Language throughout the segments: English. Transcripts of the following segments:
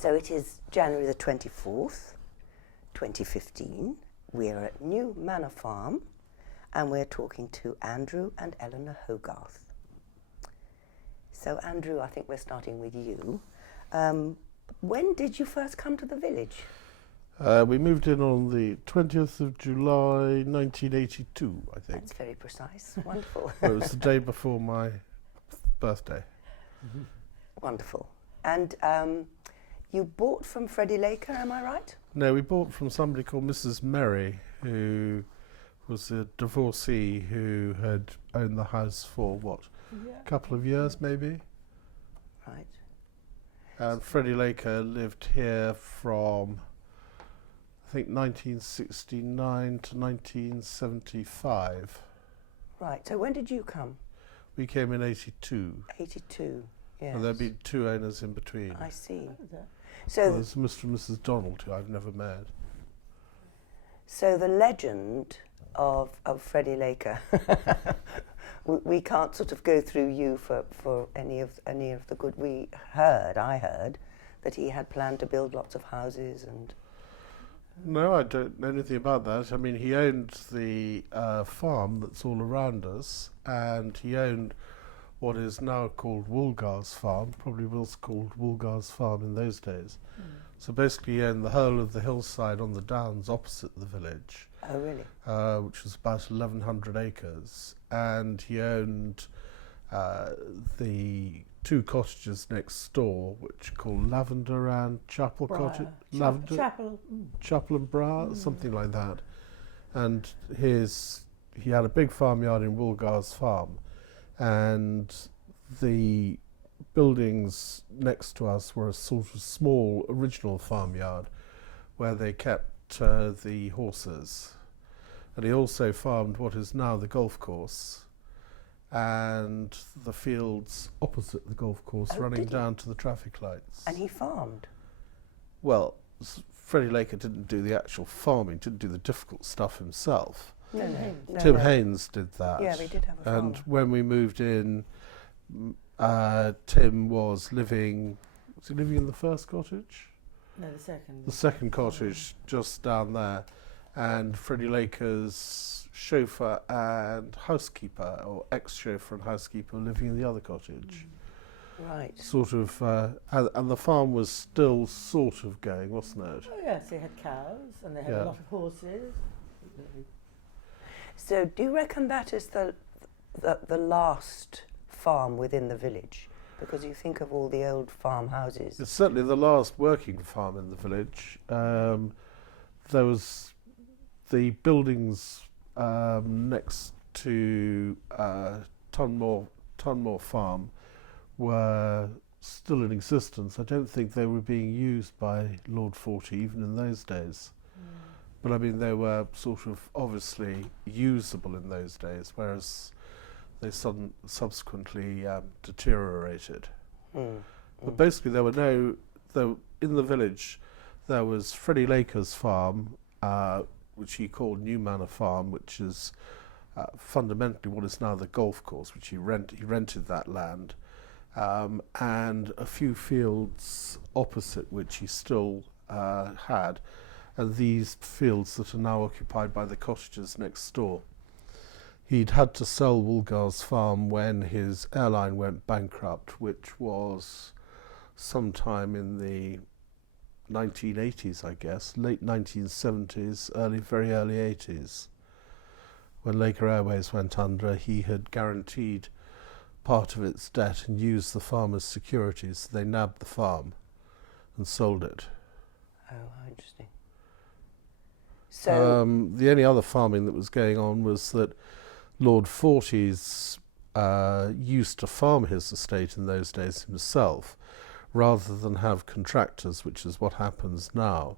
So it is January the 24th, 2015. We're at New Manor Farm and we're talking to Andrew and Eleanor Hogarth. So Andrew, I think we're starting with you. When did you first come to the village? We moved in on the 20th of July 1982, I think. That's very precise. Wonderful. Well, it was the day before my birthday. Mm-hmm. Wonderful. And you bought from Freddie Laker, am I right? No, we bought from somebody called Mrs. Merry, who was a divorcee who had owned the house for, a couple of years maybe? Right. And Freddie Laker lived here from, I think, 1969 to 1975. Right, so when did you come? We came in 82. 82, yes. And there'd been two owners in between. I see. So there's Mr. and Mrs. Donald, who I've never met. So the legend of Freddie Laker, we can't sort of go through you for any of the good. I heard that he had planned to build lots of houses and... No, I don't know anything about that. I mean, he owned the farm that's all around us, and he owned what is now called Woolgar's Farm, probably was called Woolgar's Farm in those days. Mm. So basically he owned the whole of the hillside on the downs opposite the village. Oh, really? Which was about 1,100 acres. And he owned the two cottages next door, which are called Lavender and Chapel Cottage. Chapel and Briar, something like that. And he had a big farmyard in Woolgar's Farm. And the buildings next to us were a sort of small original farmyard where they kept the horses. And he also farmed what is now the golf course and the fields opposite the golf course running down to the traffic lights. And he farmed? Well, Freddie Laker didn't do the actual farming, didn't do the difficult stuff himself. Tim Haynes did that. Yeah, we did have a farmer. And when we moved in, Tim was living in the first cottage? No, the second. The second cottage just down there. And Freddie Laker's chauffeur and housekeeper, or ex-chauffeur and housekeeper, living in the other cottage. Right. Sort of, and the farm was still sort of going, wasn't it? Oh yes, they had cows and they had a lot of horses. So do you reckon that is the last farm within the village? Because you think of all the old farmhouses. It's certainly the last working farm in the village. There was the buildings next to Tunmore Farm were still in existence. I don't think they were being used by Lord Forty even in those days. But I mean, they were sort of obviously usable in those days, whereas they subsequently deteriorated. But basically there were in the village, there was Freddie Laker's farm, which he called New Manor Farm, which is fundamentally what is now the golf course, which he rented that land, and a few fields opposite which he still had. And these fields that are now occupied by the cottages next door. He'd had to sell Woolgar's Farm when his airline went bankrupt, which was sometime in the 1980s, I guess, late 1970s, very early 80s. When Laker Airways went under, he had guaranteed part of its debt and used the farm as security, so they nabbed the farm and sold it. Oh, how interesting. So the only other farming that was going on was that Lord Forty's used to farm his estate in those days himself, rather than have contractors, which is what happens now.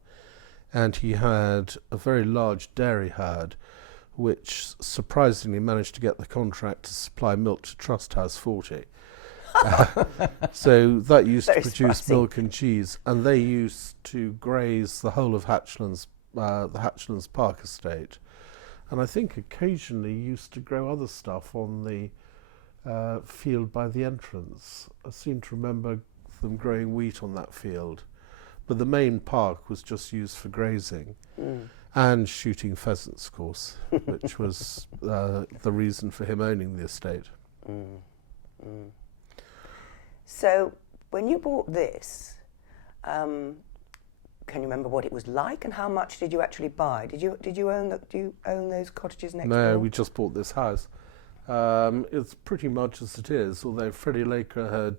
And he had a very large dairy herd, which surprisingly managed to get the contract to supply milk to Trust House 40. So that used to produce milk and cheese, and they used to graze the whole of the Hatchlands Park estate. And I think occasionally used to grow other stuff on the field by the entrance. I seem to remember them growing wheat on that field. but the main park was just used for grazing and shooting pheasants, of course, which was the reason for him owning the estate. So when you bought this, can you remember what it was like, and how much did you actually buy? Did you own those cottages next door? No, we just bought this house. It's pretty much as it is, although Freddie Laker had,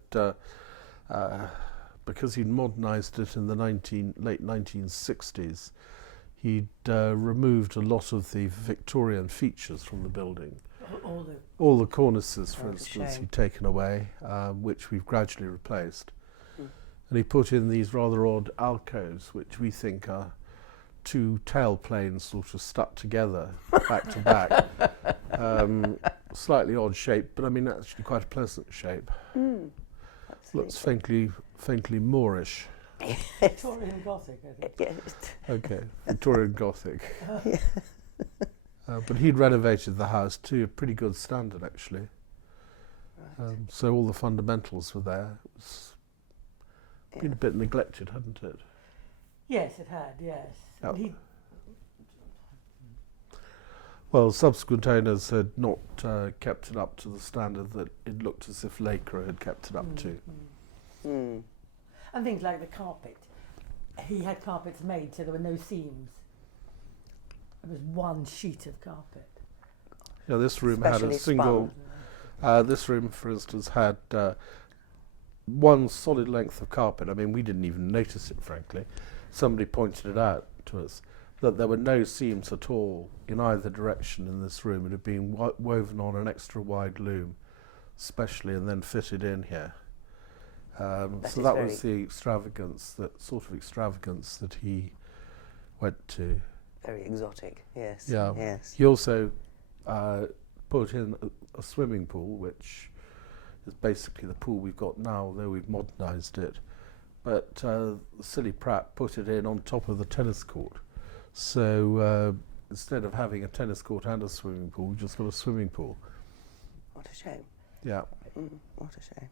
because he'd modernised it in the late 1960s, he'd removed a lot of the Victorian features from the building. All the cornices, for instance, he'd taken away, which we've gradually replaced. And he put in these rather odd alcoves, which we think are two tailplanes sort of stuck together, back to back. Slightly odd shape, but I mean actually quite a pleasant shape. Looks faintly Moorish. Victorian Gothic, I think. Yes. Okay, Victorian Gothic. But he'd renovated the house to a pretty good standard, actually. Right. So all the fundamentals were there. It's been a bit neglected, hadn't it? Yes, it had, yes. Oh. He, Well, subsequent owners had not kept it up to the standard that it looked as if Laker had kept it up to. And things like the carpet. He had carpets made so there were no seams. It was one sheet of carpet. Yeah, this room had a Specially single. This room, for instance, had one solid length of carpet. I mean, we didn't even notice it, frankly. Somebody pointed it out to us, that there were no seams at all in either direction in this room. It had been woven on an extra wide loom, specially, and then fitted in here. So that was the extravagance, that sort of extravagance that he went to. Very exotic, yes. Yeah. Yes. He also put in a swimming pool, which is basically the pool we've got now, although we've modernised it. But the silly Pratt put it in on top of the tennis court. So instead of having a tennis court and a swimming pool, we just got a swimming pool. What a shame. Yeah. What a shame.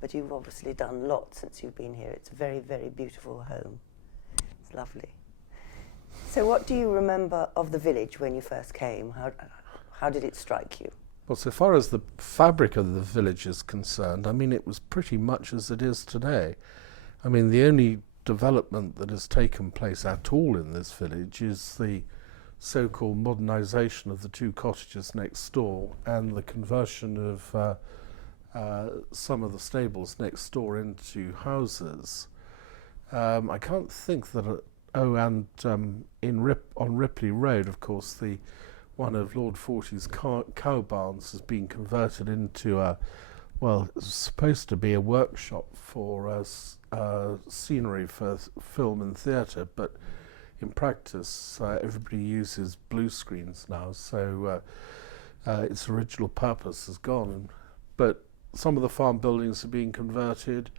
But you've obviously done lots since you've been here. It's a very, very beautiful home. It's lovely. So what do you remember of the village when you first came? How did it strike you? Well, so far as the fabric of the village is concerned, I mean, it was pretty much as it is today. I mean, the only development that has taken place at all in this village is the so-called modernisation of the two cottages next door and the conversion of some of the stables next door into houses. I can't think that... on Ripley Road, of course, one of Lord Fortey's cow barns has been converted into it was supposed to be a workshop for scenery for film and theatre, but in practice everybody uses blue screens now, so its original purpose has gone. But some of the farm buildings are being converted.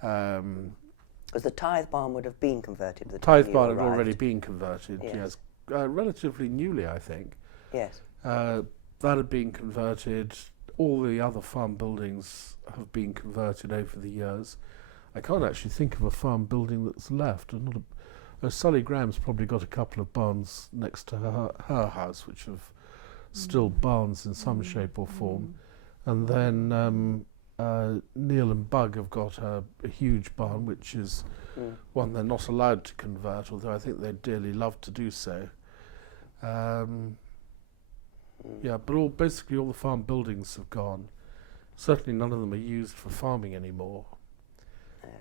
Because the tithe barn would have been converted. The Tithe barn had already been converted, yes. Relatively newly, I think. Yes. That had been converted. All the other farm buildings have been converted over the years. I can't actually think of a farm building that's left. Sally Graham's probably got a couple of barns next to her house, which have still barns in some shape or form. And then Neil and Bug have got a huge barn, which is one they're not allowed to convert, although I think they'd dearly love to do so. Yeah, but basically all the farm buildings have gone. Certainly none of them are used for farming anymore.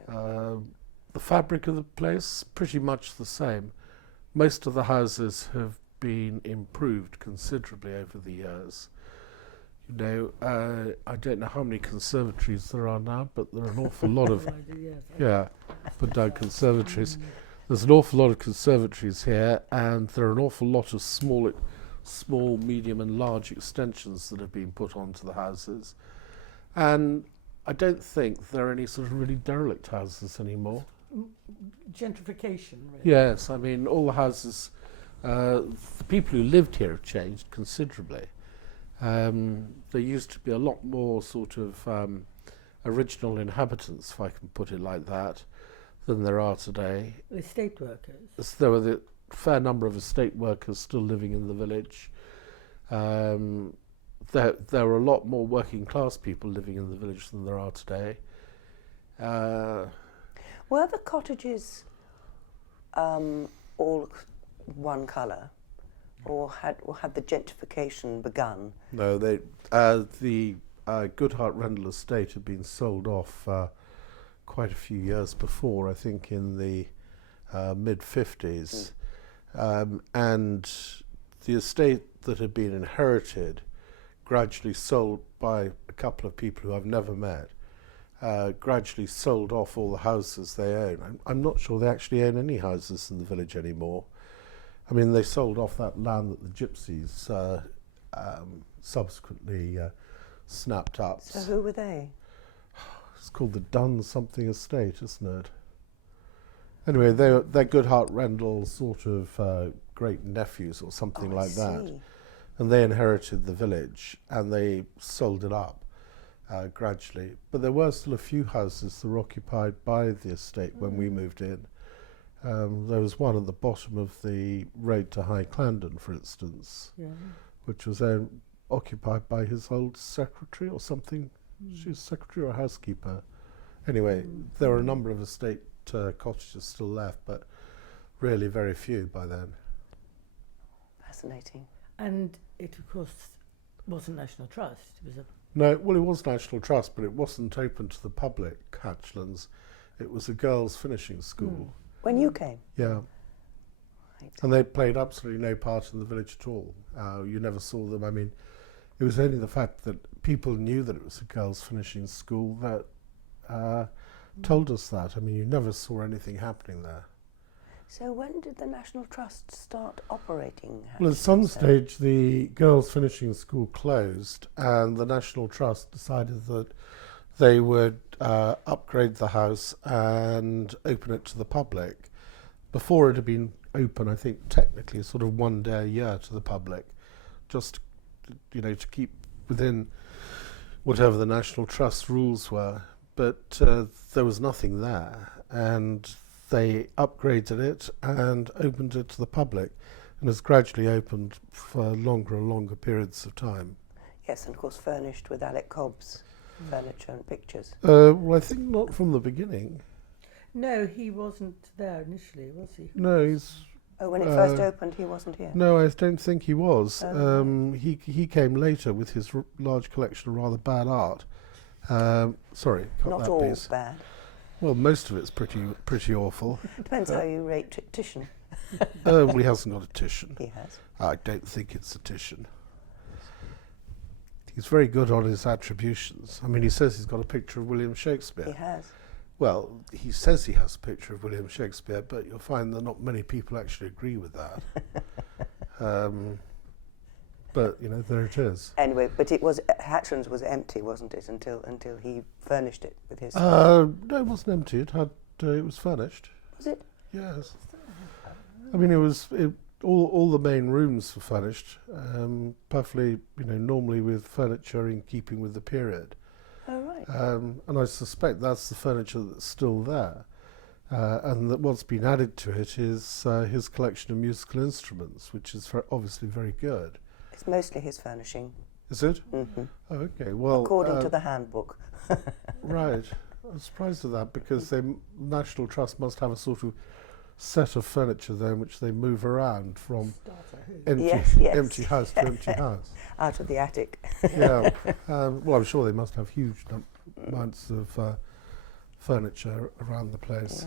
The fabric of the place, pretty much the same. Most of the houses have been improved considerably over the years. You know, I don't know how many conservatories there are now, but there are an awful lot of... Yeah, put down conservatories. There's an awful lot of conservatories here, and there are an awful lot of small, medium and large extensions that have been put onto the houses. And I don't think there are any sort of really derelict houses anymore. Gentrification, really. Yes, I mean, all the houses, the people who lived here have changed considerably. There used to be a lot more sort of original inhabitants, if I can put it like that. than there are today. Estate workers. There were a fair number of estate workers still living in the village. There were a lot more working class people living in the village than there are today. Were the cottages all one colour, or had the gentrification begun? No, the Goodhart Rendell estate had been sold off quite a few years before, I think in the mid-50s. And the estate that had been inherited, gradually sold by a couple of people who I've never met, gradually sold off all the houses they own. I'm not sure they actually own any houses in the village anymore. I mean, they sold off that land that the gypsies subsequently snapped up. So who were they? It's called the Dun something estate, isn't it? Anyway, they're Goodhart Rendell's sort of great nephews or something like that. And they inherited the village and they sold it up gradually. But there were still a few houses that were occupied by the estate when we moved in. There was one at the bottom of the road to High Clandon, for instance, which was occupied by his old secretary or something. She was secretary or housekeeper. Anyway, there were a number of estate cottages still left, but really very few by then. Fascinating. And it, of course, wasn't National Trust. It was a... No, well, it was National Trust, but it wasn't open to the public, Hatchlands. It was a girls' finishing school. When you came? Yeah. Right. And they played absolutely no part in the village at all. You never saw them. I mean, it was only the fact that people knew that it was a girls' finishing school that told us that. I mean, you never saw anything happening there. So when did the National Trust start operating? Well, at some stage, the girls' finishing school closed, and the National Trust decided that they would upgrade the house and open it to the public. Before it had been open, I think, technically, sort of one day a year to the public, just, to keep within whatever the National Trust rules were. But there was nothing there, and they upgraded it and opened it to the public, and has gradually opened for longer and longer periods of time. Yes, and of course furnished with Alec Cobb's furniture and pictures. Well, I think not from the beginning. No, he wasn't there initially, was he? No, he's... Oh, when it first opened, he wasn't here? No, I don't think he was. He came later with his large collection of rather bad art. Sorry, cut Not that, all please. bad. Well, most of it's pretty awful. Depends how you rate Titian. Well, he hasn't got a Titian. He has. I don't think it's a Titian. He's very good on his attributions. I mean, he says he's got a picture of William Shakespeare. He has. Well, he says he has a picture of William Shakespeare, but you'll find that not many people actually agree with that. But, there it is. Anyway, but Hatchlands was empty, wasn't it, until he furnished it with his... No, it wasn't empty. It was furnished. Was it? Yes. I mean, all the main rooms were furnished, perfectly, normally with furniture in keeping with the period. Oh, right. And I suspect that's the furniture that's still there. And that what's been added to it is his collection of musical instruments, which is obviously very good. It's mostly his furnishing. Is it? Mm-hmm. Oh, okay. Well, according to the handbook. Right. I'm surprised at that, because the National Trust must have a sort of set of furniture there in which they move around from empty house to empty house. Out of the attic. Yeah. Well, I'm sure they must have huge amounts of furniture around the place.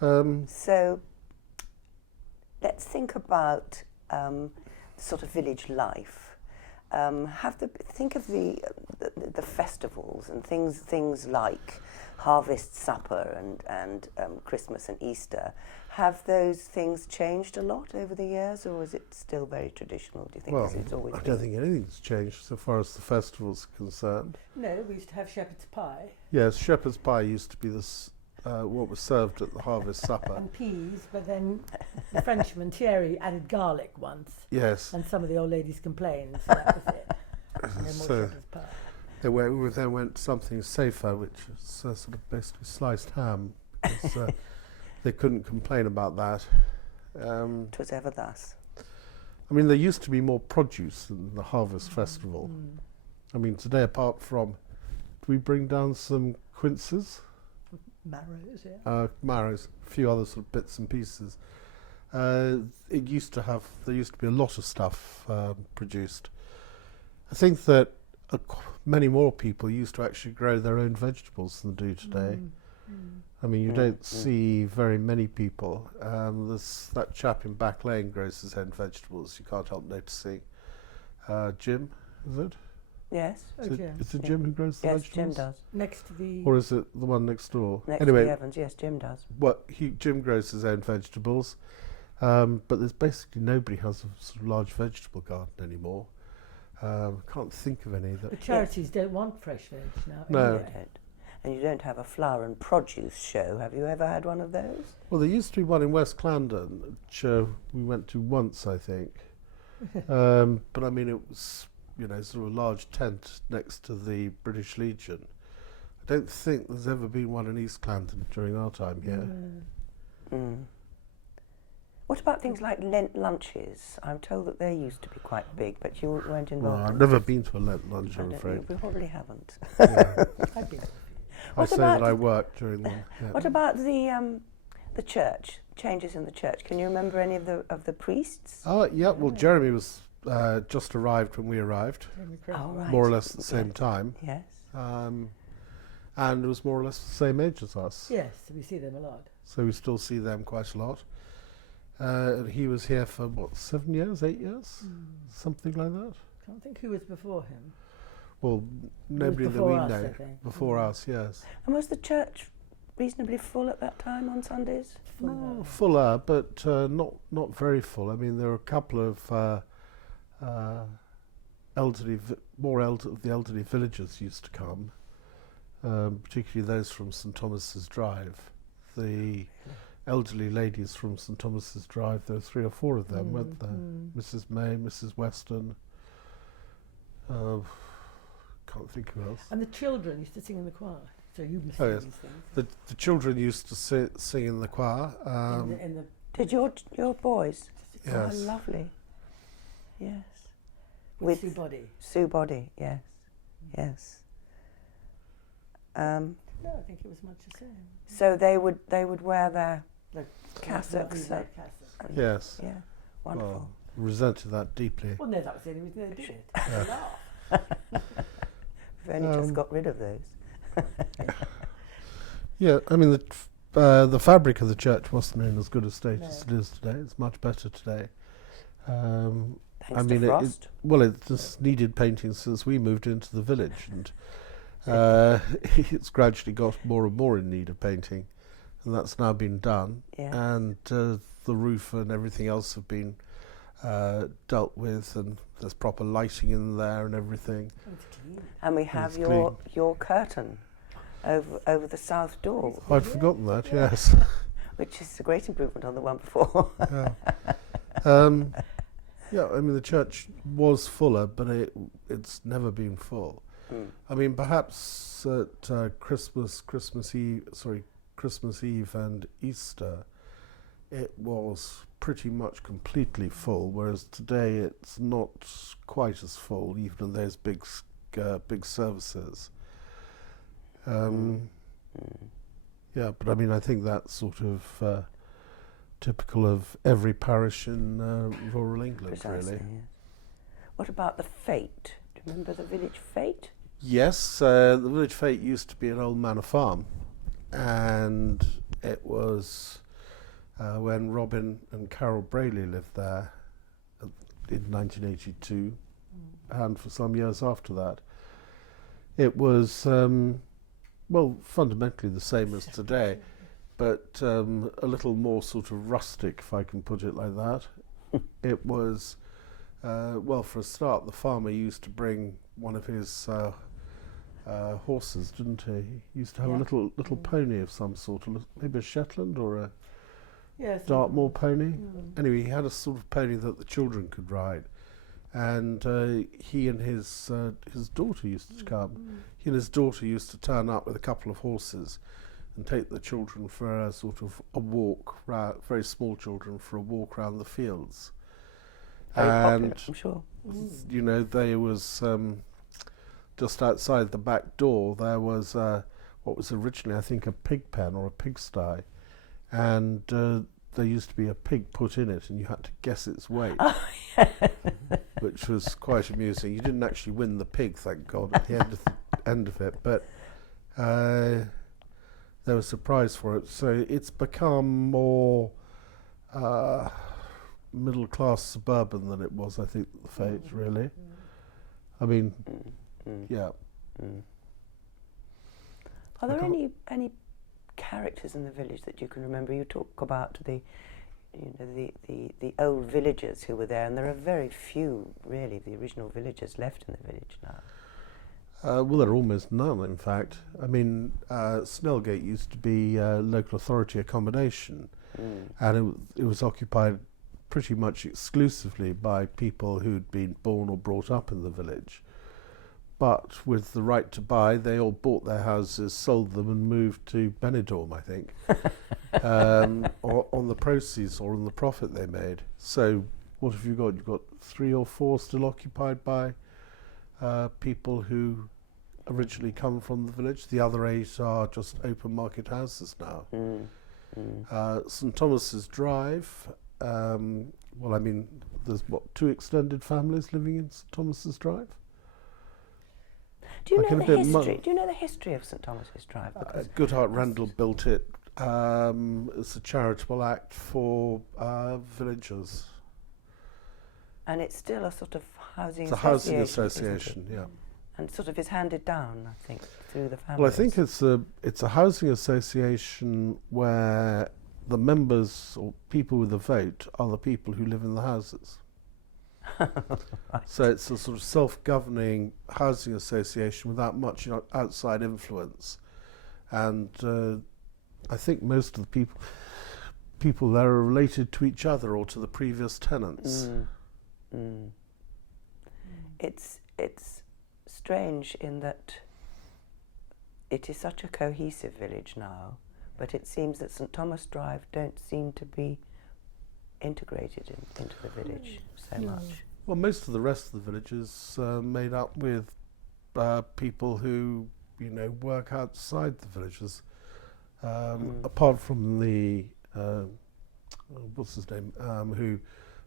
Yes. So let's think about sort of village life. Think of the festivals and things like Harvest Supper and Christmas and Easter. Have those things changed a lot over the years, or is it still very traditional, do you think? Well, it's always I don't think anything's changed so far as the festivals are concerned. No, we used to have shepherd's pie. Yes, shepherd's pie used to be what was served at the Harvest Supper. And peas, but then the Frenchman Thierry added garlic once. Yes. And some of the old ladies complained, so that was it. No more shepherd's pie. We then went to something safer, which is sort of basically sliced ham, because they couldn't complain about that. 'Twas ever thus. I mean, there used to be more produce than the Harvest Festival. I mean, today, apart from, do we bring down some quinces? Marrows, yeah. Marrows, a few other sort of bits and pieces. There used to be a lot of stuff produced. I think that many more people used to actually grow their own vegetables than do today. I mean, you don't see very many people. There's that chap in Back Lane grows his own vegetables. You can't help noticing. Jim, is it? Yes. Is it Jim who grows the Yes, vegetables? Jim does. Next to the... Or is it the one next door? Next Anyway, to the Evans, yes, Jim does. Jim grows his own vegetables, but there's basically nobody has a sort of large vegetable garden anymore. Can't think of any. The charities don't want fresh veg now. No. You don't. And you don't have a flower and produce show. Have you ever had one of those? Well, there used to be one in West Clarendon, which we went to once, I think. But I mean, it was, sort of a large tent next to the British Legion. I don't think there's ever been one in East Clarendon during our time here. What about things like Lent lunches? I'm told that they used to be quite big, but you weren't Well, involved. I've never been to a Lent lunch, I I'm don't afraid. think- We probably haven't. Yeah. I've been. I What say about that I worked during one. Yeah. What about the church? Changes in the church? Can you remember any of the priests? Yeah, well, Jeremy was just arrived when we arrived, Oh, right. more or less at the same time. Yes. And was more or less the same age as us. Yes, we see them a lot. So we still see them quite a lot. And he was here for, 7 years, 8 years? Something like that. Can't think who was before him. Well, nobody that before we us, know. I think. Before us, yes. And was the church reasonably full at that time on Sundays? No, fuller, but not very full. I mean, there were a couple of the elderly villagers used to come, particularly those from St Thomas's Drive. The elderly ladies from St Thomas's Drive, there were 3 or 4 of them, weren't there? Mrs May, Mrs Weston, can't think who else. And the children used to sing in the choir. So you must Oh, sing yes. these things. The children used to sing in the choir. In the Did your boys? Yes. Oh, lovely. Yes. with Sue Body. Sue Body, yes. Yes. No, I think it was much the same. So they would wear their Like cassocks. like cassocks. Yes. Yeah, wonderful. Well, resented that deeply. Well, no, that was the only reason they did it. They laugh. We've only just got rid of those. Yeah, I mean, the fabric of the church wasn't in as good a state as it is today. It's much better today. Thanks I mean, to Frost. it just needed painting since we moved into the village, and it's gradually got more and more in need of painting, and that's now been done. Yeah. And the roof and everything else have been dealt with, and there's proper lighting in there and everything. And we have it's your curtain over the south door, I'd forgotten that. Yes. which is a great improvement on the one before. Yeah. Yeah, I mean, the church was fuller, but it's never been full. I mean, perhaps at Christmas Eve and Easter, it was pretty much completely full, whereas today it's not quite as full, even in those big services. Yeah, but I mean, I think that's sort of typical of every parish in rural England, Precisely, really. yes. What about the fete? Do you remember the village fete? Yes, the village fete used to be an old manor farm, and it was when Robin and Carol Brayley lived there in 1982, and for some years after that. It was, well, fundamentally the same as today, but a little more sort of rustic, if I can put it like that. It was, well, for a start, the farmer used to bring one of his horses, didn't he? He used to have a little pony of some sort, maybe a Shetland or a Dartmoor pony. Anyway, he had a sort of pony that the children could ride, and he and his daughter used to come. He and his daughter used to turn up with a couple of horses and take the children for a sort of a walk, very small children, for a walk around the fields. Very And popular, I'm sure. you know, there was just outside the back door there was what was originally, I think, a pig pen or a pigsty, and there used to be a pig put in it, and you had to guess its weight, which was quite amusing. You didn't actually win the pig, thank God, at the end of it, but there was a prize for it. So it's become more middle-class suburban than it was, I think, the fete, really. I mean, yeah. Are there any characters in the village that you can remember? You talk about the old villagers who were there, and there are very few, really, the original villagers left in the village now. Well, there are almost none, in fact. I mean, Snellgate used to be local authority accommodation, and it was occupied pretty much exclusively by people who'd been born or brought up in the village. But with the right to buy, they all bought their houses, sold them, and moved to Benidorm, I think, or on the proceeds or on the profit they made. So what have you got? You've got 3 or 4 still occupied by people who originally come from the village. The other 8 are just open market houses now. St Thomas's Drive, well, I mean, there's 2 extended families living in St Thomas's Drive? Do you know the history? Do you know the history of St Thomas's Drive? Goodhart Randall built it. It's a charitable act for villagers. And it's still a sort of housing association. It's a housing association, yeah. And sort of is handed down, I think, through the families. Well, I think it's a housing association where the members or people with a vote are the people who live in the houses. Right. So it's a sort of self-governing housing association without much outside influence, and I think most of the people there are related to each other or to the previous tenants. It's strange in that it is such a cohesive village now, but it seems that St Thomas Drive don't seem to be integrated into the village so much. Well, most of the rest of the village is made up with people who, you know, work outside the villages. Apart from the what's his name, who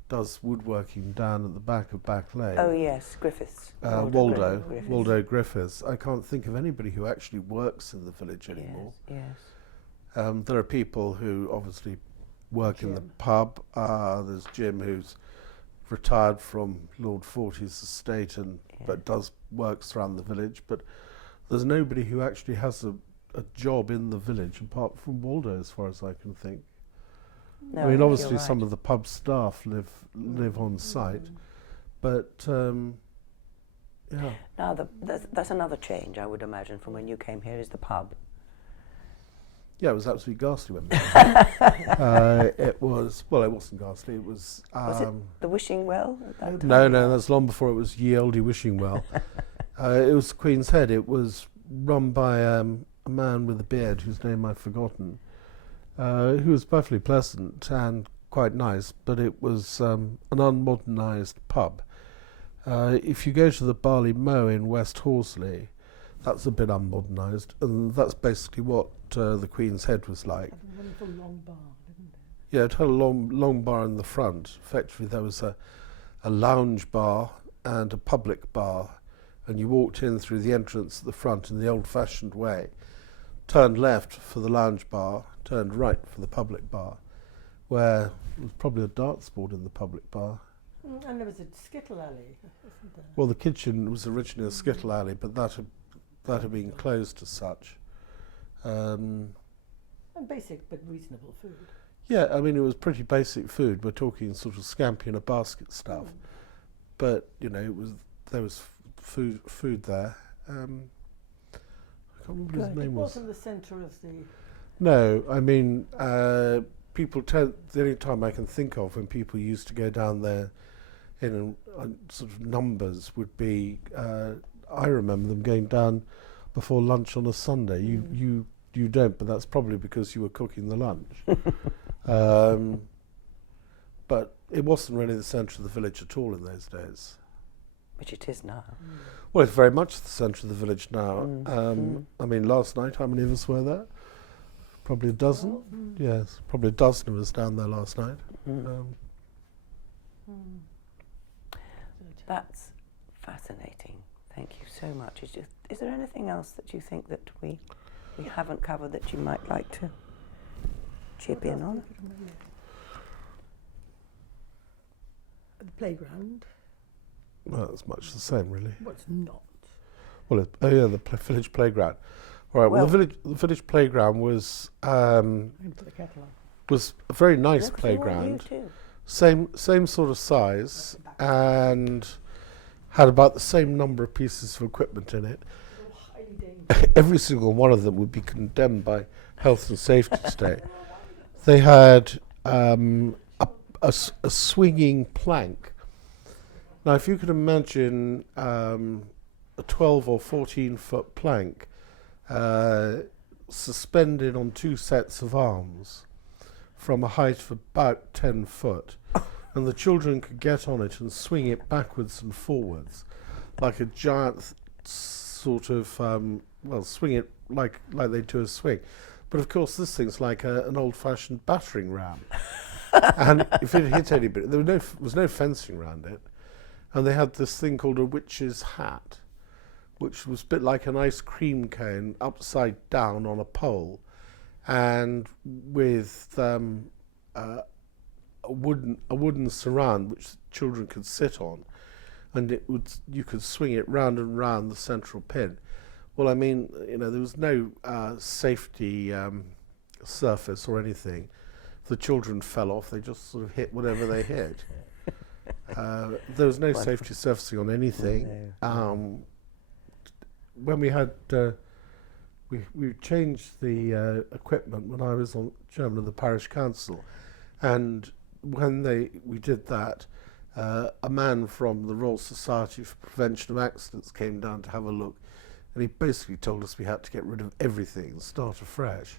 does woodworking down at the back of Back Lane. Oh yes, Griffiths. Waldo Griffiths. I can't think of anybody who actually works in the village anymore. Yes. There are people who obviously work in the pub. There's Jim, who's retired from Lord Fortey's estate but works around the village. But there's nobody who actually has a job in the village apart from Waldo, as far as I can think. No, I mean, obviously right. some of the pub staff live on site, but yeah. Now that's another change, I would imagine, from when you came here, is the pub. Yeah, it was absolutely ghastly when we came. It wasn't ghastly. It was. Was it the Wishing Well at that time? No, that's long before it was Ye Olde Wishing Well. It was Queen's Head. It was run by a man with a beard whose name I've forgotten, who was perfectly pleasant and quite nice, but it was an unmodernised pub. If you go to the Barley Mow in West Horsley, that's a bit unmodernised, and that's basically what the Queen's Head was like. A wonderful long bar, didn't it? Yeah, it had a long bar in the front. Effectively, there was a lounge bar and a public bar, and you walked in through the entrance at the front in the old-fashioned way, turned left for the lounge bar, turned right for the public bar, where there was probably a darts board in the public bar. And there was a skittle alley, wasn't there? Well, the kitchen was originally a skittle alley, but that had been closed as such. And basic but reasonable food. Yeah, I mean, it was pretty basic food. We're talking sort of scampi in a basket stuff, but you know, there was food there. I can't remember what his name was. It wasn't the centre of the. No, I mean, the only time I can think of when people used to go down there in sort of numbers would be. I remember them going down before lunch on a Sunday. You don't, but that's probably because you were cooking the lunch. But it wasn't really the centre of the village at all in those days. Which it is now. Well, it's very much the centre of the village now. I mean, last night, how many of us were there? Probably a dozen. Yes, probably a dozen of us down there last night. That's fascinating. Thank you so much. Is there anything else that you think that we haven't covered that you might like to chip in on? The playground. Well, it's much the same, really. Well, it's not. Well, the village playground. All right. Well, the village playground was Put the kettle on. was a very nice Look, they want playground. you too. Same sort of size, and had about the same number of pieces of equipment in it. Highly dangerous. Every single one of them would be condemned by health and safety today. They had a swinging plank. Now, if you could imagine a 12 or 14 foot plank suspended on two sets of arms from a height of about 10 foot, and the children could get on it and swing it backwards and forwards like a giant sort of, swing it like they do a swing. But of course, this thing's like an old-fashioned battering ram. And if it hit anybody, there was no fencing around it. And they had this thing called a witch's hat, which was a bit like an ice cream cone upside down on a pole, and with a wooden surround which children could sit on, and you could swing it round and round the central pin. Well, I mean, there was no safety surface or anything. If the children fell off, they just sort of hit whatever they hit. There was no safety surfacing on anything. No. When we had we changed the equipment when I was chairman of the parish council, and when we did that, a man from the Royal Society for Prevention of Accidents came down to have a look, and he basically told us we had to get rid of everything and start afresh.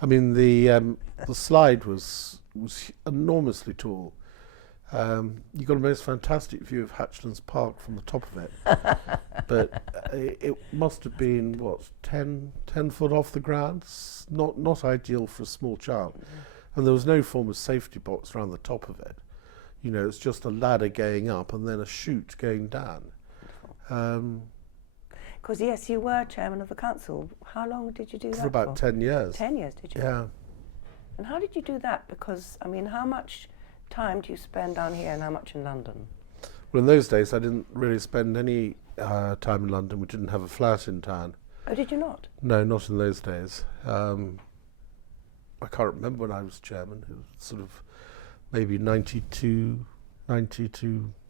I mean, the slide was enormously tall. You got a most fantastic view of Hatchlands Park from the top of it, but it must have been 10 foot off the ground. Not ideal for a small child, and there was no form of safety box around the top of it. It's just a ladder going up and then a chute going down. Because yes, you were chairman of the council. How long did you do that for? For about 10 years. 10 years, did you? Yeah. And how did you do that? Because, I mean, how much time do you spend down here and how much in London? Well, in those days, I didn't really spend any time in London. We didn't have a flat in town. Oh, did you not? No, not in those days. I can't remember when I was chairman. It was sort of maybe 90 to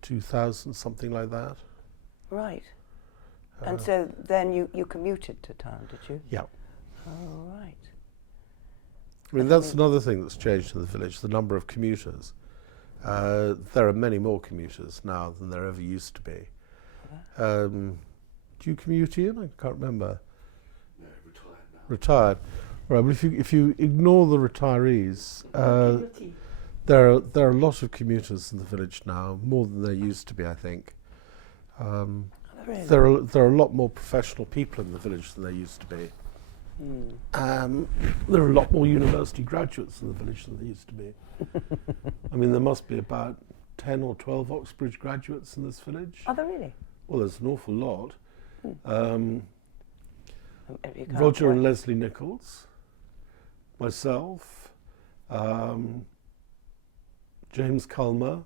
2000, something like that. Right. And so then you commuted to town, did you? Yeah. Oh, right. I mean, that's another thing that's changed in the village, the number of commuters. There are many more commuters now than there ever used to be. Do you commute, Ian? I can't remember. No, retired now. Retired. Right, but if you ignore the retirees, there are a lot of commuters in the village now, more than there used to be, I think. Really? There are a lot more professional people in the village than there used to be. There are a lot more university graduates in the village than there used to be. I mean, there must be about 10 or 12 Oxbridge graduates in this village. Are there really? Well, there's an awful lot. You can't Roger and work. Leslie Nichols, myself, James Culmer,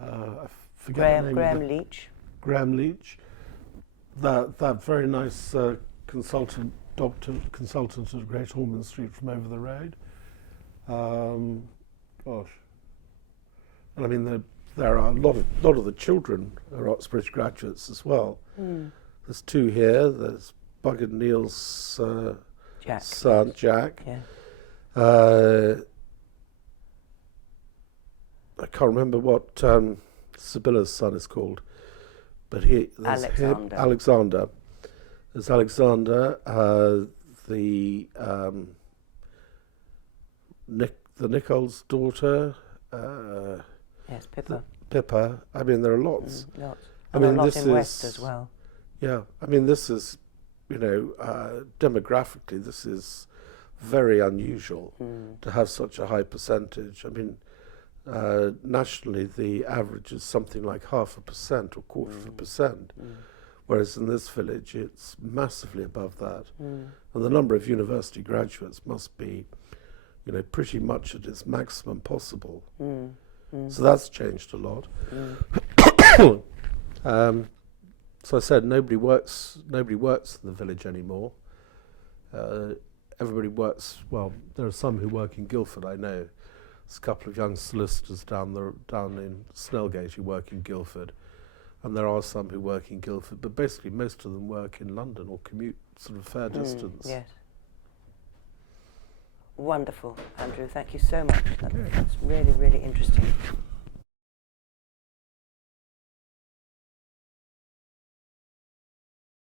I forget the name Graham of the- Leach. Graham Leach, that very nice consultant at Great Ormond Street from over the road. Gosh, and I mean there are a lot of the children are Oxbridge graduates as well. There's two here. There's Bug and Neil's Jack. son, Jack. Yeah. I can't remember what Sibylla's son is called. But there's Alexander. Alexander. There's Alexander, the Nichols' daughter. Yes, Pippa. Pippa. I mean, there are lots. Lots. I And mean, a lot this in West is- as well. Yeah, I mean, this is, demographically, this is very unusual to have such a high percentage. I mean, nationally, the average is something like 0.5% or 0.25%, whereas in this village, it's massively above that. And the number of university graduates must be, pretty much at its maximum possible. So that's changed a lot. So I said nobody works in the village anymore. Everybody works, well, there are some who work in Guildford, I know. There's a couple of young solicitors down in Snellgate who work in Guildford, and there are some who work in Guildford, but basically most of them work in London or commute sort of fair distance. Yes. Wonderful, Andrew. Thank you so much. That's really, really interesting.